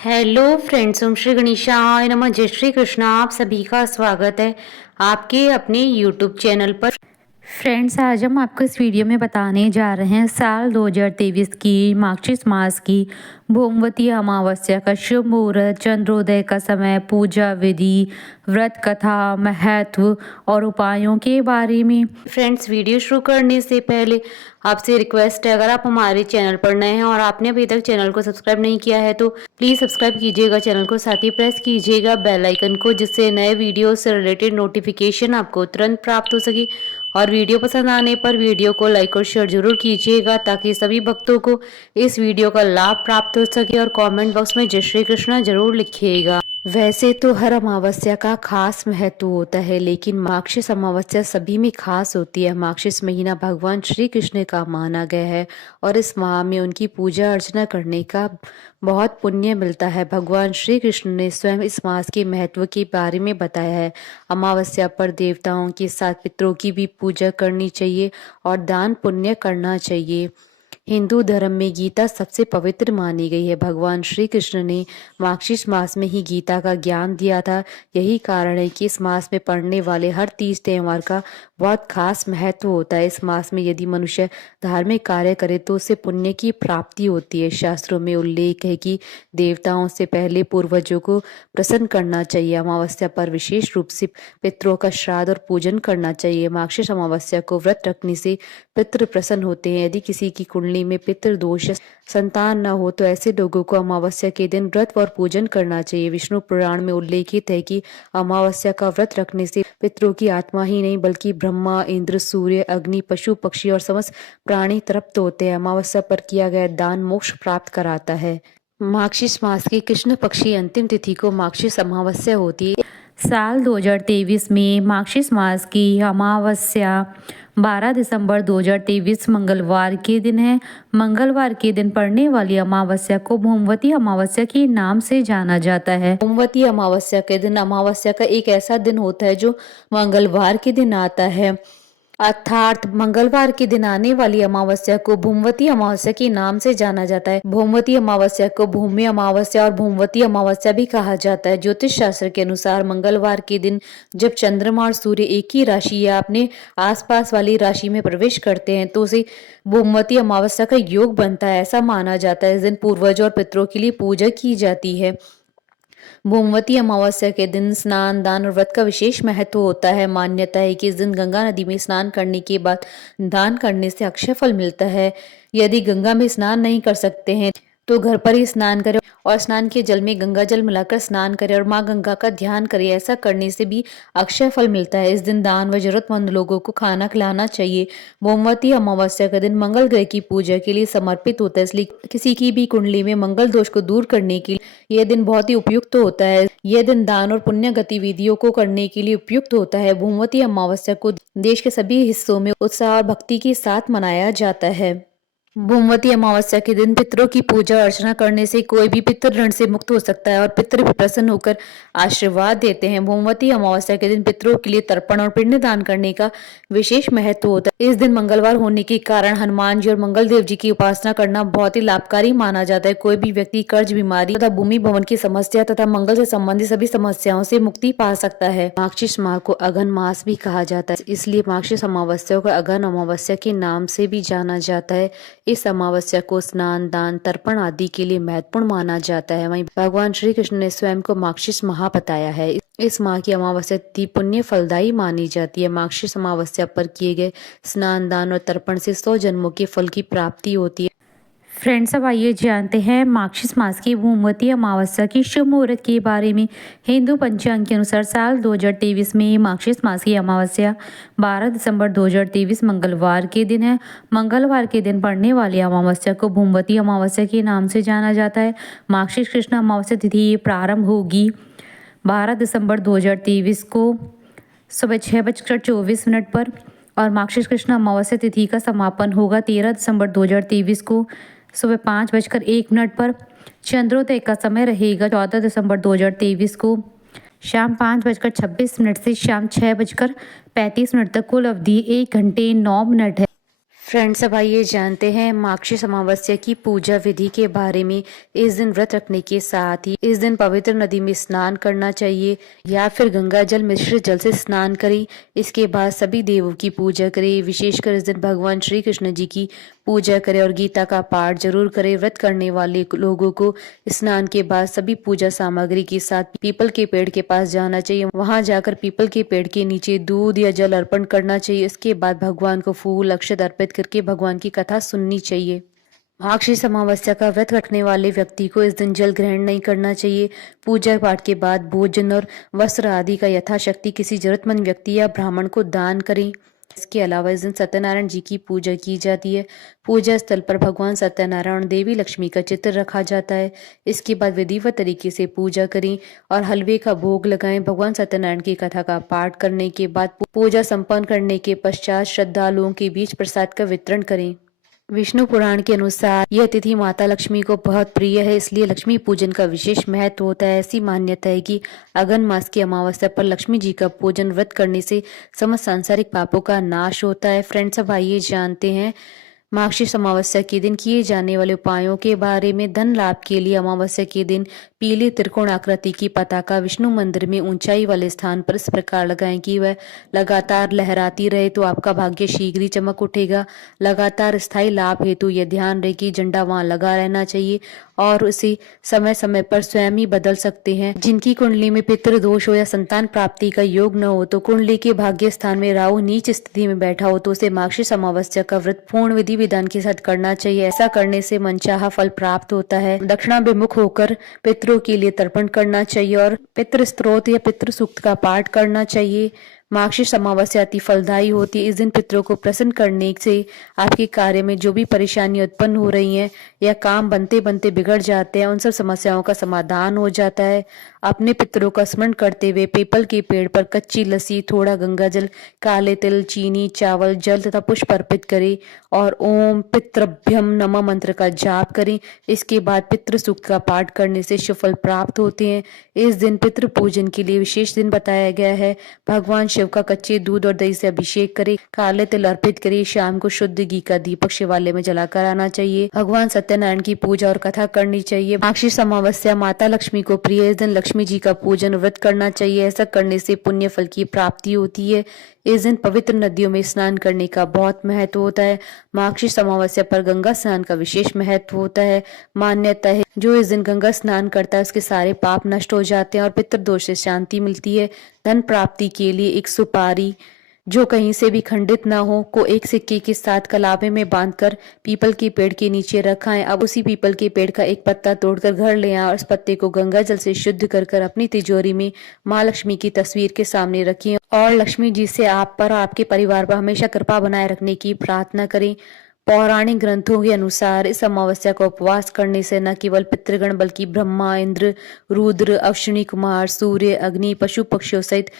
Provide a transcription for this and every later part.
Hello friends, ओम श्री गणेशाय नमः। जय श्री कृष्णा। आप सभी का स्वागत है आपके अपने यूट्यूब चैनल पर। फ्रेंड्स, आज हम आपको इस वीडियो में बताने जा रहे हैं साल 2023 की मार्गशीर्ष मास की भोमवती अमावस्या का शुभ मुहूर्त, चंद्रोदय का समय, पूजा विधि, व्रत कथा, महत्व और उपायों के बारे में। फ्रेंड्स, वीडियो शुरू करने से पहले आपसे रिक्वेस्ट है, अगर आप हमारे चैनल पर नए हैं और आपने अभी तक चैनल को सब्सक्राइब नहीं किया है तो प्लीज़ सब्सक्राइब कीजिएगा चैनल को, साथ ही प्रेस कीजिएगा बेल आइकन को, जिससे नए वीडियो से रिलेटेड नोटिफिकेशन आपको तुरंत प्राप्त हो सके। और वीडियो पसंद आने पर वीडियो को लाइक और शेयर जरूर कीजिएगा ताकि सभी भक्तों को इस वीडियो का लाभ प्राप्त हो सके। और कमेंट बॉक्स में जय श्री कृष्णा जरूर लिखिएगा। वैसे तो हर अमावस्या का खास महत्व होता है, लेकिन मार्गशीर्ष अमावस्या सभी में खास होती है। मार्गशीर्ष महीना भगवान श्री कृष्ण का माना गया है और इस माह में उनकी पूजा अर्चना करने का बहुत पुण्य मिलता है। भगवान श्री कृष्ण ने स्वयं इस मास के महत्व के बारे में बताया है। अमावस्या पर देवताओं के साथ पितरों की भी पूजा करनी चाहिए और दान पुण्य करना चाहिए। हिंदू धर्म में गीता सबसे पवित्र मानी गई है। भगवान श्री कृष्ण ने मार्गशीर्ष मास में ही गीता का ज्ञान दिया था। यही कारण है कि इस मास में पड़ने वाले हर तीज त्योहार का बहुत खास महत्व होता है। इस मास में यदि मनुष्य धार्मिक कार्य करे तो उसे पुण्य की प्राप्ति होती है। शास्त्रों में उल्लेख है कि देवताओं से पहले पूर्वजों को प्रसन्न करना चाहिए। अमावस्या पर विशेष रूप से पितरों का श्राद्ध और पूजन करना चाहिए। मार्गशीर्ष अमावस्या को व्रत रखने से पितृ प्रसन्न होते हैं। यदि किसी की कुंडली में पितृ दोष, संतान न हो तो ऐसे लोगों को अमावस्या के दिन व्रत और पूजन करना चाहिए। विष्णु पुराण में उल्लेखित है कि अमावस्या का व्रत रखने से पितरों की आत्मा ही नहीं बल्कि ब्रह्मा, इंद्र, सूर्य, अग्नि, पशु, पक्षी और समस्त प्राणी तृप्त होते हैं। अमावस्या पर किया गया दान मोक्ष प्राप्त कराता है। मार्गशीर्ष मास की कृष्ण पक्ष की अंतिम तिथि को मार्गशीर्ष अमावस्या होती है। साल 2023 में मार्गशीर्ष मास की अमावस्या 12 दिसंबर 2023 मंगलवार के दिन है। मंगलवार के दिन पड़ने वाली अमावस्या को भोमवती अमावस्या के नाम से जाना जाता है। भोमवती अमावस्या के दिन अमावस्या का एक ऐसा दिन होता है जो मंगलवार के दिन आता है, अर्थात मंगलवार के दिन आने वाली अमावस्या को भोमवती अमावस्या के नाम से जाना जाता है। भोमवती अमावस्या को भूमि अमावस्या और भोमवती अमावस्या भी कहा जाता है। ज्योतिष शास्त्र के अनुसार मंगलवार के दिन जब चंद्रमा और सूर्य एक ही राशि या अपने आसपास वाली राशि में प्रवेश करते हैं तो उसे भोमवती अमावस्या का योग बनता है। ऐसा माना जाता है इस दिन पूर्वजों और पितरों के लिए पूजा की जाती है। भोमवती अमावस्या के दिन स्नान, दान और व्रत का विशेष महत्व होता है। मान्यता है कि इस दिन गंगा नदी में स्नान करने के बाद दान करने से अक्षय फल मिलता है। यदि गंगा में स्नान नहीं कर सकते हैं तो घर पर ही स्नान करें और स्नान के जल में गंगा जल मिलाकर स्नान करें और माँ गंगा का ध्यान करें। ऐसा करने से भी अक्षय फल मिलता है। इस दिन दान व जरूरतमंद लोगों को खाना खिलाना चाहिए। भोमवती अमावस्या का दिन मंगल ग्रह की पूजा के लिए समर्पित होता है, इसलिए किसी की भी कुंडली में मंगल दोष को दूर करने के लिए यह दिन बहुत ही उपयुक्त होता है। यह दिन दान और पुण्य गतिविधियों को करने के लिए उपयुक्त होता है। भोमवती अमावस्या को देश के सभी हिस्सों में उत्साह और भक्ति के साथ मनाया जाता है। भोमवती अमावस्या के दिन पितरों की पूजा अर्चना करने से कोई भी पितृ ऋण से मुक्त हो सकता है और पितृ भी प्रसन्न होकर आशीर्वाद देते हैं। भोमवती अमावस्या के दिन पितरों के लिए तर्पण और पिंड दान करने का विशेष महत्व होता है। इस दिन मंगलवार होने के कारण हनुमान जी और मंगल देव जी की उपासना करना बहुत ही लाभकारी माना जाता है। कोई भी व्यक्ति कर्ज, बीमारी तथा भूमि भवन की समस्या तथा मंगल से संबंधित सभी समस्याओं से मुक्ति पा सकता है। मार्गशीर्ष माह को अगन मास भी कहा जाता है, इसलिए मार्गशीर्ष अमावस्या को अगन अमावस्या के नाम से भी जाना जाता है। इस अमावस्या को स्नान, दान, तर्पण आदि के लिए महत्वपूर्ण माना जाता है। वहीं भगवान श्री कृष्ण ने स्वयं को मार्गशीर्ष माह बताया है। इस माह की अमावस्या तिथि पुण्य फलदायी मानी जाती है। मार्गशीर्ष अमावस्या पर किए गए स्नान, दान और तर्पण से 100 जन्मों के फल की प्राप्ति होती है। फ्रेंड्स, अब आइए जानते हैं मार्गशीर्ष मास की भोमवती अमावस्या की शुभ मुहूर्त के बारे में। हिंदू पंचांग के अनुसार साल 2023 में मार्गशीर्ष मास की अमावस्या 12 दिसंबर 2023 मंगलवार के दिन है। मंगलवार के दिन पड़ने वाली अमावस्या को भोमवती अमावस्या के नाम से जाना जाता है। मार्गशीर्ष कृष्ण अमावस्या तिथि प्रारंभ होगी 12 दिसंबर 2023 को सुबह 6:24 पर और मार्गशीर्ष कृष्ण अमावस्या तिथि का समापन होगा 13 दिसंबर 2023 को सुबह 5:01 पर। चंद्रोदय का समय रहेगा 14 दिसंबर 2023 को शाम 5:26 से शाम 6:35 तक। कुल अवधि 1 घंटे 9 मिनट है। फ्रेंड्स, अब आइए जानते हैं मार्गशीर्ष अमावस्या की पूजा विधि के बारे में। इस दिन व्रत रखने के साथ ही इस दिन पवित्र नदी में स्नान करना चाहिए या फिर गंगा जल मिश्रित जल से स्नान करें। इसके बाद सभी देवों की पूजा करें। विशेषकर इस दिन भगवान श्री कृष्ण जी की पूजा करें और गीता का पाठ जरूर करें। व्रत करने वाले लोगों को स्नान के बाद सभी पूजा सामग्री के साथ पीपल के पेड़ के पास जाना चाहिए। वहां जाकर पीपल के पेड़ के नीचे दूध या जल अर्पण करना चाहिए। इसके बाद भगवान को फूल अक्षत अर्पित करके भगवान की कथा सुननी चाहिए। मार्गशीर्ष अमावस्या का व्रत रखने वाले व्यक्ति को इस दिन जल ग्रहण नहीं करना चाहिए। पूजा पाठ के बाद भोजन और वस्त्र आदि का यथाशक्ति किसी जरूरतमंद व्यक्ति या ब्राह्मण को दान करें। इसके अलावा इस दिन सत्यनारायण जी की पूजा की जाती है। पूजा स्थल पर भगवान सत्यनारायण देवी लक्ष्मी का चित्र रखा जाता है। इसके बाद विधिवत तरीके से पूजा करें और हलवे का भोग लगाएं। भगवान सत्यनारायण की कथा का पाठ करने के बाद पूजा संपन्न करने के पश्चात श्रद्धालुओं के बीच प्रसाद का वितरण करें। विष्णु पुराण के अनुसार यह तिथि माता लक्ष्मी को बहुत प्रिय है, इसलिए लक्ष्मी पूजन का विशेष महत्व होता है। ऐसी मान्यता है कि अगन मास की अमावस्या पर लक्ष्मी जी का पूजन व्रत करने से समस्त सांसारिक पापों का नाश होता है। फ्रेंड्स, अब आइए जानते हैं मार्गशीर्ष अमावस्या के दिन किए जाने वाले उपायों के बारे में। धन लाभ के लिए अमावस्या के दिन पीले त्रिकोण आकृति की पताका विष्णु मंदिर में ऊंचाई वाले स्थान पर इस प्रकार लगाएं कि वह लगातार लहराती रहे, तो आपका भाग्य शीघ्र ही चमक उठेगा। लगातार स्थायी लाभ हेतु यह ध्यान रहे कि झंडा वहां लगा रहना चाहिए और उसे समय समय पर स्वयं ही बदल सकते हैं। जिनकी कुंडली में पितृ दोष हो या संतान प्राप्ति का योग न हो, तो कुंडली के भाग्य स्थान में राहु नीच स्थिति में बैठा हो, तो उसे मार्गशीर्ष अमावस्या का व्रत पूर्ण विधि विधान के साथ करना चाहिए। ऐसा करने से मनचाहा फल प्राप्त होता है। दक्षिणाभिमुख होकर पितरों के लिए तर्पण करना चाहिए और पितृ स्तोत्र या पितृ सूक्त का पाठ करना चाहिए। मार्गशीर्ष अमावस्या अति फलदायी होती है। इस दिन पितरों को प्रसन्न करने से आपके कार्य में जो भी परेशानी उत्पन्न हो रही हैं या काम बनते बनते बिगड़ जाते हैं, उन सब समस्याओं का समाधान हो जाता है। अपने पितरों का स्मरण करते हुए पीपल के पेड़ पर कच्ची लस्सी, थोड़ा गंगा जल, काले तिल, चीनी, चावल, जल तथा पुष्प अर्पित करें और ओम पितृभ्यम नमः मंत्र का जाप करें। इसके बाद पितृ सूक्त का पाठ करने से शुभ फल प्राप्त होते हैं। इस दिन पितृ पूजन के लिए विशेष दिन बताया गया है। भगवान शिव का कच्चे दूध और दही से अभिषेक करें, काले तिल अर्पित करें। शाम को शुद्ध घी का दीपक शिवालय में जलाकर आना चाहिए। भगवान सत्यनारायण की पूजा और कथा करनी चाहिए। मार्गशीर्ष अमावस्या माता लक्ष्मी को प्रिय। इस दिन लक्ष्मी जी का पूजन व्रत करना चाहिए। ऐसा करने से पुण्य फल की प्राप्ति होती है। इस दिन पवित्र नदियों में स्नान करने का बहुत महत्व होता है। मार्गशीर्ष अमावस्या पर गंगा स्नान का विशेष महत्व होता है। मान्यता है जो इस दिन गंगा स्नान करता है उसके सारे पाप नष्ट हो जाते हैं और पितृदोष से शांति मिलती है। धन प्राप्ति के लिए एक सुपारी जो कहीं से भी खंडित ना हो को एक सिक्के के साथ कलावे में बांधकर पीपल के पेड़ के नीचे रखाएं। अब उसी पीपल के पेड़ का एक पत्ता तोड़कर घर ले आएं और उस पत्ते को गंगा जल से शुद्ध कर अपनी तिजोरी में माँ लक्ष्मी की तस्वीर के सामने रखें और लक्ष्मी जी से आप पर और आपके परिवार पर हमेशा कृपा बनाए रखने की प्रार्थना करें। पौराणिक ग्रंथों के अनुसार इस अमावस्या का उपवास करने से न केवल पितृगण बल्कि ब्रह्मा, इंद्र, रुद्र, अश्विनी कुमार, सूर्य, अग्नि, पशु पक्षियों सहित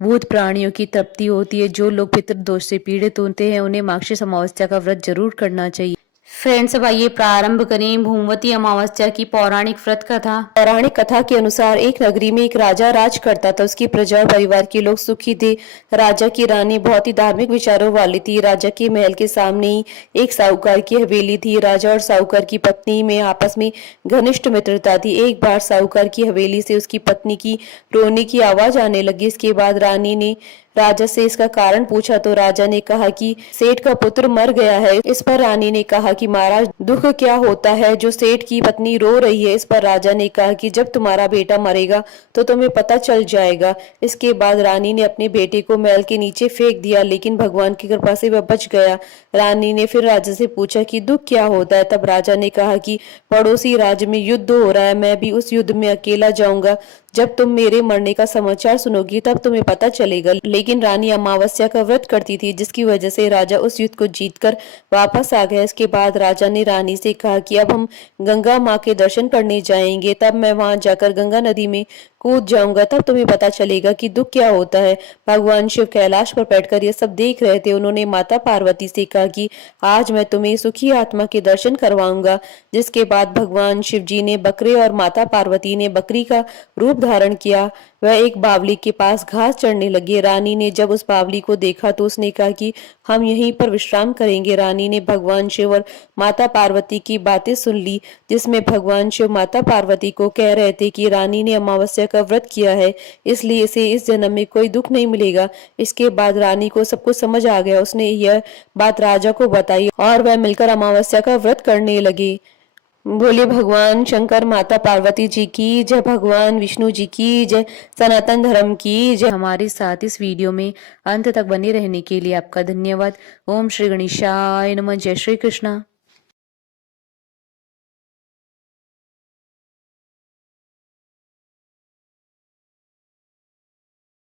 भूत प्राणियों की तृप्ति होती है। जो लोग पितृदोष से पीड़ित होते हैं उन्हें मार्गशीर्ष अमावस्या का व्रत जरूर करना चाहिए। फ्रेंड्स, अब आइए प्रारंभ करें भूमवती अमावस्या की पौराणिक व्रत कथा। पौराणिक कथा के अनुसार एक नगरी में एक राजा राज करता था। उसकी प्रजा और परिवार के लोग सुखी थे। राजा की रानी बहुत ही धार्मिक विचारों वाली थी। राजा के महल के सामने ही एक साहूकार की हवेली थी। राजा और साहूकार की पत्नी में आपस में घनिष्ठ मित्रता थी। एक बार साहूकार की हवेली से उसकी पत्नी की रोने की आवाज आने लगी। इसके बाद रानी ने राजा से इसका कारण पूछा तो राजा ने कहा कि सेठ का पुत्र मर गया है। इस पर रानी ने कहा कि महाराज, दुख क्या होता है जो सेठ की पत्नी रो रही है। इस पर राजा ने कहा कि जब तुम्हारा बेटा मरेगा तो तुम्हें पता चल जाएगा। इसके बाद रानी ने अपने बेटे को महल के नीचे फेंक दिया, लेकिन भगवान की कृपा से वह बच गया। रानी ने फिर राजा से पूछा कि दुख क्या होता है। तब राजा ने कहा कि पड़ोसी राज्य में युद्ध हो रहा है, मैं भी उस युद्ध में अकेला जाऊंगा। जब तुम मेरे मरने का समाचार सुनोगी तब तुम्हें पता चलेगा। लेकिन रानी अमावस्या का व्रत करती थी, जिसकी वजह से राजा उस युद्ध को जीतकर वापस आ गया। इसके बाद राजा ने रानी से कहा कि अब हम गंगा माँ के दर्शन करने जाएंगे। तब मैं वहां जाकर गंगा नदी में कूद जाऊंगा, तब तुम्हें पता चलेगा कि दुख क्या होता है। भगवान शिव कैलाश पर बैठकर ये सब देख रहे थे। उन्होंने माता पार्वती से कहा कि आज मैं तुम्हें सुखी आत्मा के दर्शन करवाऊंगा। जिसके बाद भगवान शिव जी ने बकरे और माता पार्वती ने बकरी का रूप धारण किया। वह एक बावली के पास घास चढ़ने लगे। रानी ने जब उस बावली को देखा तो उसने कहा कि हम यहीं पर विश्राम करेंगे। रानी ने भगवान शिव और माता पार्वती की बातें सुन ली, जिसमें भगवान शिव माता पार्वती को कह रहे थे कि रानी ने अमावस्या का व्रत किया है, इसलिए इसे इस जन्म में कोई दुख नहीं मिलेगा। इसके बाद रानी को सब कुछ समझ आ गया। उसने यह बात राजा को बताई और वह मिलकर अमावस्या का व्रत करने लगे। बोले भगवान शंकर, माता पार्वती जी की जय, भगवान विष्णु जी की जय, सनातन धर्म की जय। हमारे साथ इस वीडियो में अंत तक बने रहने के लिए आपका धन्यवाद। ओम श्री गणेशाय नमः। जय श्री कृष्णा।